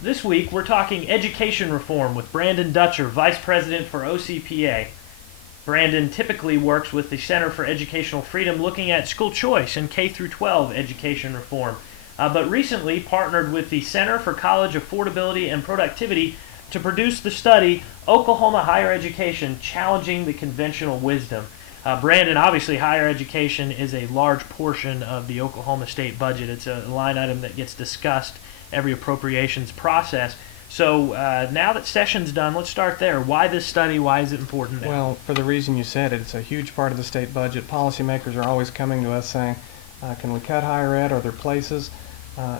This week, we're talking education reform with Brandon Dutcher, Vice President for OCPA. Brandon typically works with the Center for Educational Freedom looking at school choice and K-12 education reform, but recently partnered with the Center for College Affordability and Productivity to produce the study, Oklahoma Higher Education, Challenging the Conventional Wisdom. Brandon, obviously higher education is a large portion of the Oklahoma state budget. It's a line item that gets discussed every appropriations process. So now that session's done, let's start there. Why this study? Why is it important now? Well, for the reason you said, it's a huge part of the state budget. Policymakers are always coming to us saying, can we cut higher ed? Are there places?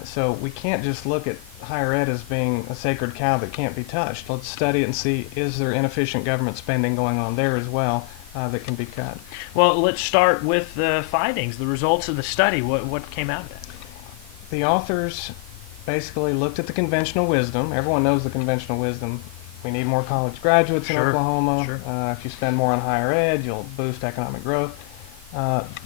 So we can't just look at higher ed as being a sacred cow that can't be touched. Let's study it and see, is there inefficient government spending going on there as well that can be cut? Well, let's start with the findings, the results of the study. What came out of that? The authors basically looked at the conventional wisdom. Everyone knows the conventional wisdom. We need more college graduates in Oklahoma. Sure. If you spend more on higher ed, you'll boost economic growth.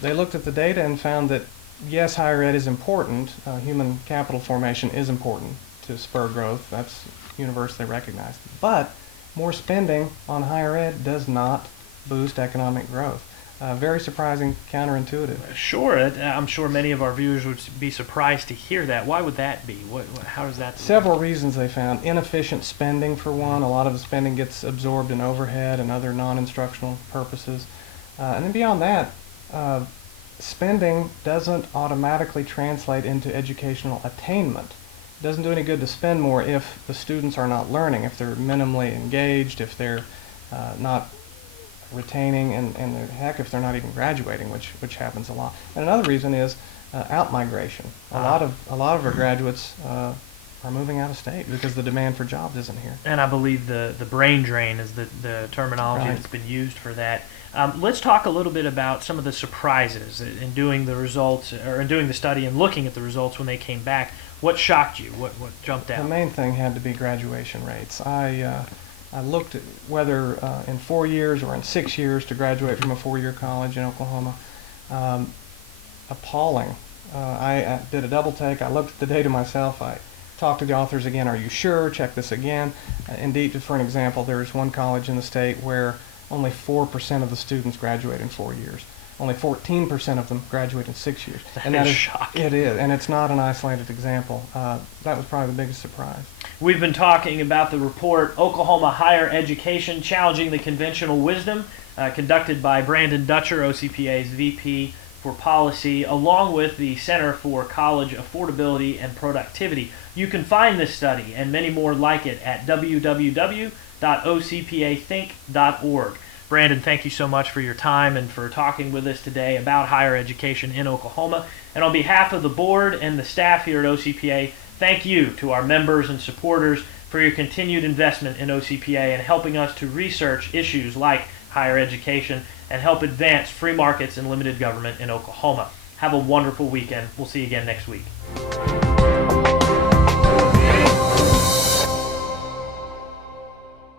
They looked at the data and found that, yes, higher ed is important. Human capital formation is important to spur growth. That's universally recognized. But more spending on higher ed does not boost economic growth. Very surprising, counterintuitive. Sure, I'm sure many of our viewers would be surprised to hear that. Why would that be? How does that? Several reasons they found. Inefficient spending, for one. A lot of the spending gets absorbed in overhead and other non-instructional purposes. And then beyond that, spending doesn't automatically translate into educational attainment. It doesn't do any good to spend more if the students are not learning, if they're minimally engaged, if they're not retaining, and heck, if they're not even graduating, which happens a lot. And another reason is out-migration. A lot of our graduates are moving out of state because the demand for jobs isn't here. And I believe the brain drain is the terminology Right. that's been used for that. Let's talk a little bit about some of the surprises in doing the results, or in doing the study and looking at the results when they came back. What shocked you? What jumped out? The main thing had to be graduation rates. I looked at whether in 4 years or in 6 years to graduate from a four-year college in Oklahoma. Appalling. I did a double take. I looked at the data myself. I talked to the authors again. Are you sure? Check this again. Indeed, for an example, there's one college in the state where only 4% of the students graduate in 4 years. Only 14% of them graduate in 6 years. That is shocking. It is, and it's not an isolated example. That was probably the biggest surprise. We've been talking about the report, Oklahoma Higher Education, Challenging the Conventional Wisdom, conducted by Brandon Dutcher, OCPA's VP for Policy, along with the Center for College Affordability and Productivity. You can find this study and many more like it at www.ocpathink.org. Brandon, thank you so much for your time and for talking with us today about higher education in Oklahoma. And on behalf of the board and the staff here at OCPA, thank you to our members and supporters for your continued investment in OCPA and helping us to research issues like higher education and help advance free markets and limited government in Oklahoma. Have a wonderful weekend. We'll see you again next week.